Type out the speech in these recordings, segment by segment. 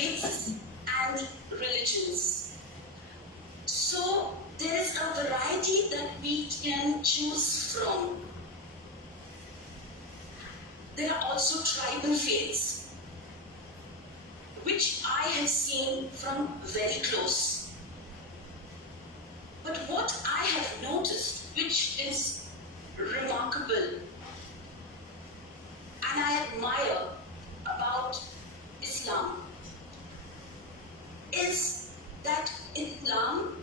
faiths and religions. So there is a variety that we can choose from. There are also tribal faiths, which I have seen from very close. But what I have noticed, which is remarkable and I admire about Islam, is that Islam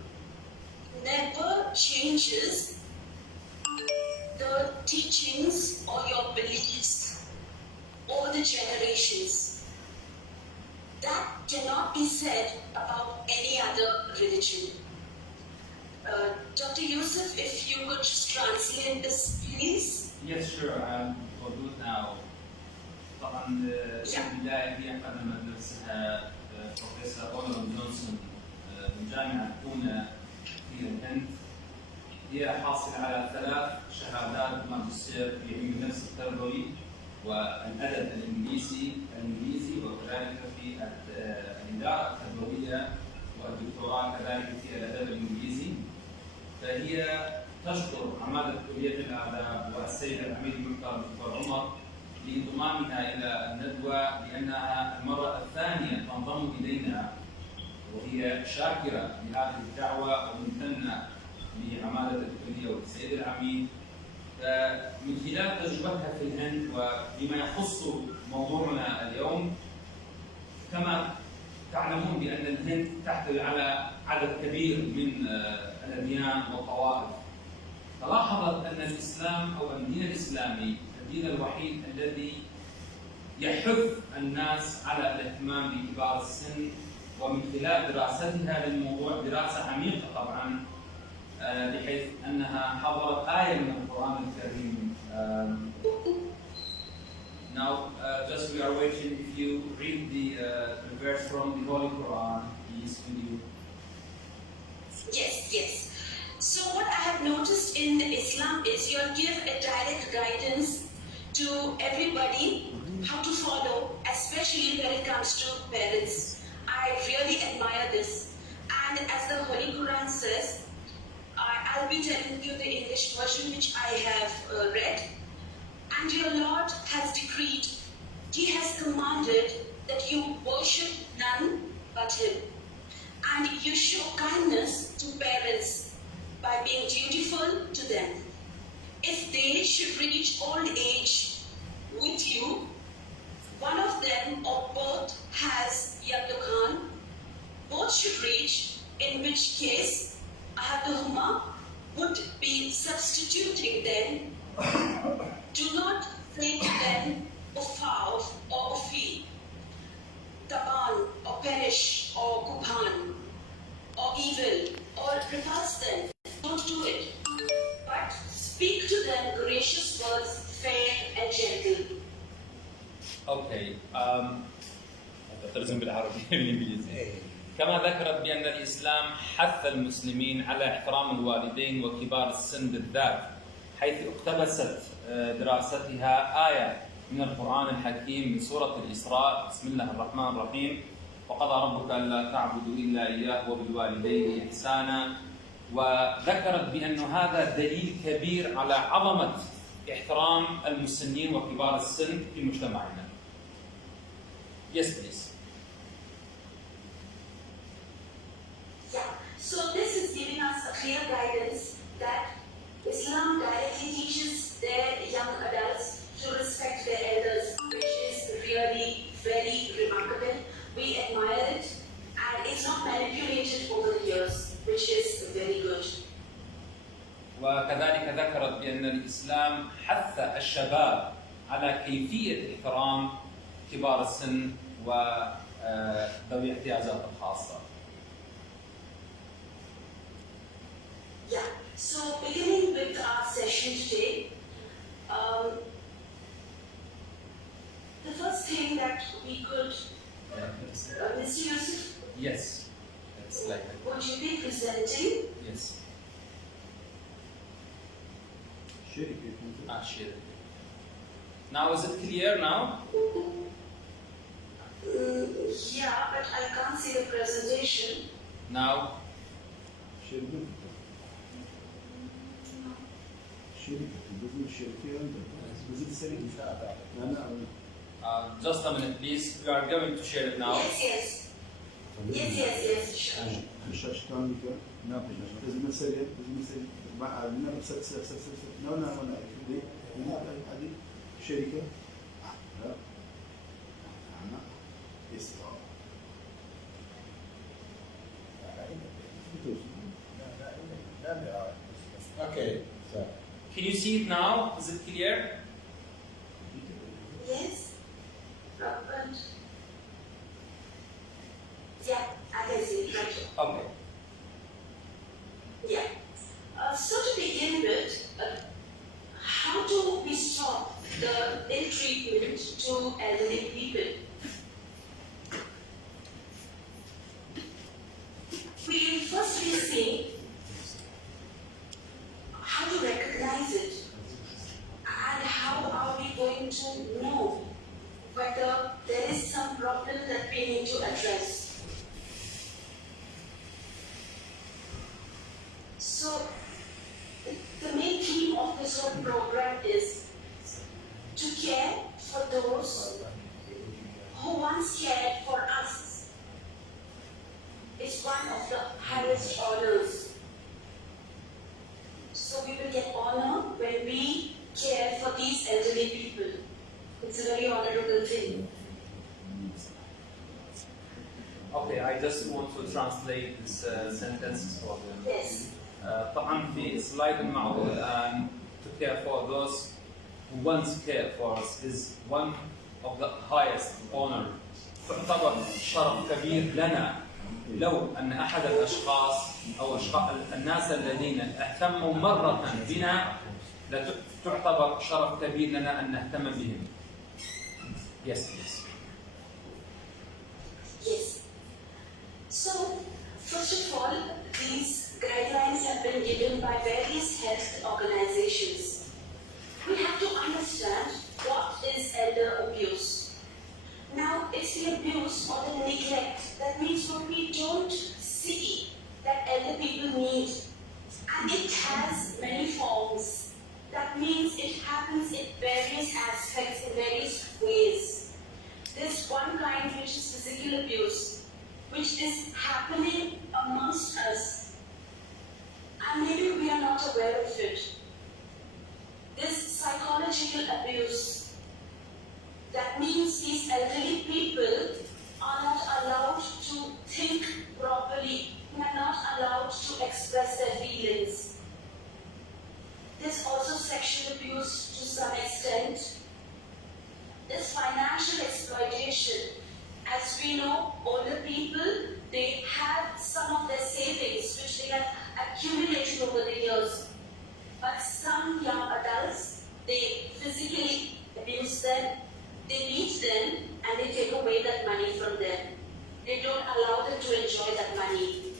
never changes the teachings or your beliefs over the generations. That cannot be said about any other religion. Dr. Yusuf, if you could just translate this, please. Yes, sure. I'll do it now. طبعا في البداية هي قدمت نفسها بروفيسور أوليفر جونسون من جامعة بونا في الهند. هي حاصلة على 3 شهادات ماجستير في علم النفس التربوي والأدب الإنجليزي وكذلك في الإدارة التربوية والدكتوراه كذلك في الأدب الإنجليزي. فهي تشكر عمادة كلية الآداب والسيد العميد المحترم دكتور عمر لانضمامها إلى الندوة، لأنها المرة الثانية تنضم إلينا، وهي شاكرة لهذه الدعوة وممتنة لعمادة الكلية والسيد العميد. فمن خلال تجربتها في الهند وبما يخص موضوعنا اليوم، كما تعلمون بأن الهند تحتوي على عدد كبير من الأديان والطوائف. فلاحظت أن الإسلام أو الدين الإسلامي الدين الوحيد الذي يحث الناس على الاهتمام بكبار السن، ومن خلال دراستها للموضوع دراسة عميقة طبعا، بحيث أنها حضرت آية من القرآن الكريم. Now, just we are waiting if you read the verse from the Holy Quran, please, will you? Yes. So what I have noticed in Islam is you give a direct guidance to everybody how to follow, especially when it comes to parents. I really admire this. And as the Holy Quran says, I'll be telling you the English version which I have read. And your Lord has decreed, He has commanded that you worship none but Him. And you show kindness to parents by being dutiful to them. If they should reach old age with you, one of them or both has Yabdukhan, both should reach, in which case Ahaduhuma would be substituting them. Do not say to them, Ufav or Ufi, Taban or perish or Kubhan or evil or repulse them. Don't do it. But speak to them gracious words, fair and gentle. Okay. أترجم بالعربي بالإنجليزي. كما ذكرت بأن الإسلام حث المسلمين على احترام الوالدين وكبار السن بالذات، حيث اقتبست دراستها آية من القرآن الحكيم من سورة الإسراء. بسم الله الرحمن الرحيم. وقضى ربك ألا تعبدوا إلا إياه وبالوالدين إحسانا. وذكرت بأن هذا دليل كبير على عظمة احترام المسنين وكبار السن في مجتمعنا. Yes, please. Yeah. So this is giving us a clear guidance that Islam directly teaches their young adults to respect their elders, which is really very remarkable. We admire it, and it's not manipulated over the years, which is very good. وكذلك ذكرت بأن الإسلام حث الشباب على كيفية احترام كبار السن وذوي الاحتياجات الخاصة. Yeah. So beginning with our session today, the first thing that we could, Mr. Yusuf, Yes, it's like that. would you be presenting? Yes. Share. Now is it clear now? Yeah, but see the presentation. Now, just a minute, please. We are going to share it now. Yes. Sure. شركة Okay. Can you see it now? Is it clear? Yes. Robert. Yeah, I can see it right here. Okay. Yeah. So to begin with, how do we stop the ill treatment to elderly people? We firstly see how to recognize it and how are we going to know whether there is some problem that we need to address. So the main theme of this whole program is to care for those who once cared for us. It's one of the highest honors. So we will get honor when we care for these elderly people. It's a very honorable thing. Okay, I just want to translate this sentences for them. Yes. طبعا في سلايد المعروض الآن to care for those who once cared for us is one of the highest honor. تعتبر شرف كبير لنا لو أن أحد الأشخاص أو الناس الذين اهتموا مرة بنا تعتبر شرف كبير لنا أن نهتم بهم. Yes, please. Yes. So, first of all, these guidelines have been given by various health organizations. We have to understand what is elder abuse. Now, it's the abuse or the neglect. That means what we don't see that elder people need. And it has many forms. That means it happens in various aspects, in various ways. There's one kind which is physical abuse, which is happening amongst us. And maybe we are not aware of it. There's psychological abuse. That means these elderly people are not allowed to think properly, are not allowed to express their feelings. There's also sexual abuse to some extent. There's financial exploitation. As we know, older people, they have some of their savings which they have accumulated over the years. But some young adults, they physically abuse them, they beat them, and they take away that money from them. They don't allow them to enjoy that money.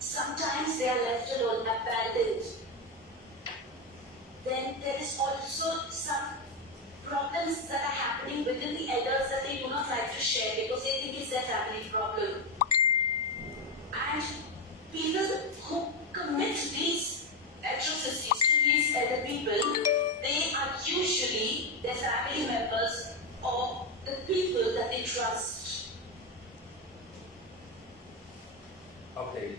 Sometimes they are left alone, abandoned. Then there is also some problems that are happening within the elders that they do not like to share because they think it's their family problem. And people who commit these atrocities to these elder people, they are usually their family members or the people that they trust. Okay.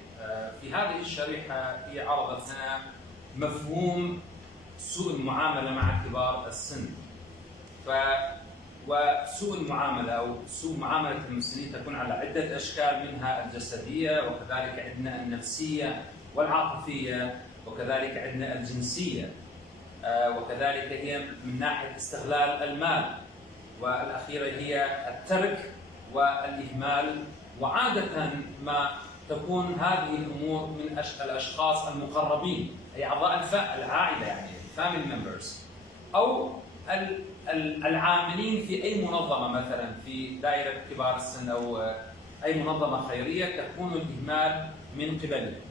في هذه الشريحة هي عرضت لنا مفهوم سوء المعاملة مع كبار السن. وسوء المعاملة أو سوء معاملة المسنين تكون على عدة أشكال، منها الجسدية وكذلك عندنا النفسية والعاطفية وكذلك عندنا الجنسية وكذلك هي من ناحية استغلال المال، والأخيرة هي الترك والإهمال. وعادة ما تكون هذه الأمور من الأشخاص المقربين، أي أعضاء العائلة، يعني family members، أو العاملين في أي منظمة، مثلا في دائرة كبار السن أو أي منظمة خيرية، تكون الإهمال من قبلهم.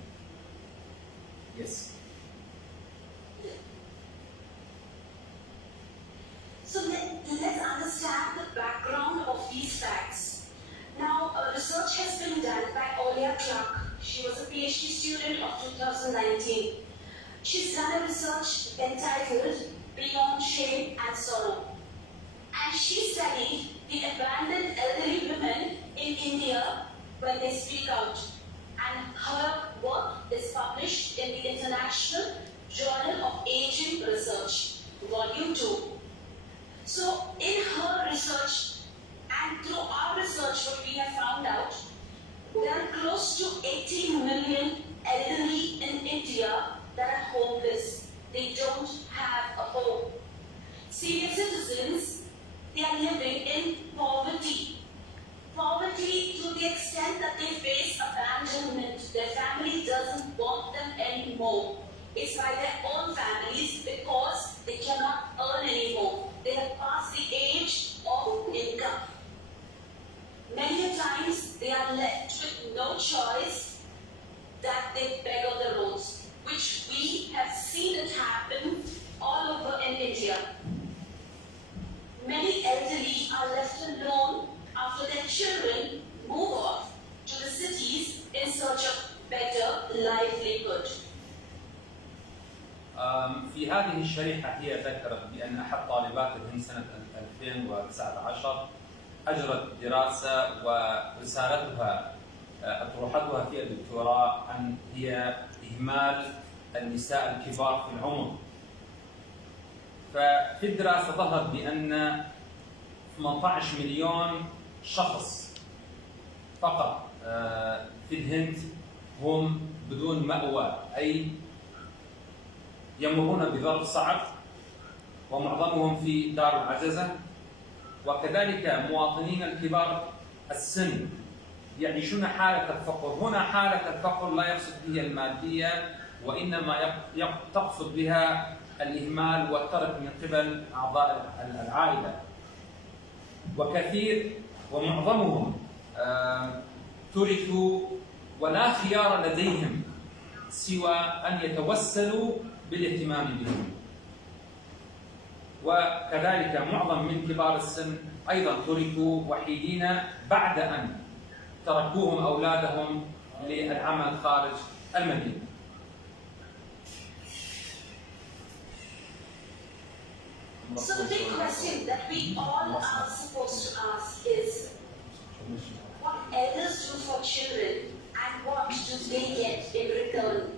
Yes. So let's understand the background of these facts. Now, research has She's done a research entitled Beyond Shame and Sorrow. And she studied the abandoned elderly women in India when they speak out. And her work is published in the International Journal of Aging Research, Volume 2. So in her research and through our research, what we have found out, there are close to 80 million elderly in India that are homeless. They don't have a home. Senior citizens, they are living in poverty. Poverty to the extent that they face abandonment. Their family doesn't want them anymore. It's by their own families because they cannot earn anymore. They have passed the age of income. Many times they are left with no choice that they beg on the roads, which we have seen it happen all over in India. Many elderly are left alone after their children move off to the cities in search of better livelihood. في هذه الشريحة هي ذكرت بأن أحد طالباتها سنة 2019 أجرت دراسة ورسالتها أطروحتها في الدكتوراه عن هي إهمال النساء الكبار في العمر. ففي الدراسة ظهر بأن 18 مليون شخص فقط في الهند هم بدون مأوى، أي يمرون بظرف صعب ومعظمهم في دار العجزة، وكذلك مواطنين الكبار السن يعيشون حالة الفقر. هنا حالة الفقر لا يقصد بها المادية، وإنما تقصد بها الإهمال والترك من قبل أعضاء العائلة. وكثير ومعظمهم تركوا ولا خيار لديهم سوى أن يتوسلوا بالاهتمام بهم. وكذلك معظم من كبار السن أيضا تركوا وحيدين بعد أن تركوهم أولادهم للعمل خارج المدينة. So the big question that we all are supposed to ask is, what elders do for children and what do they get in return?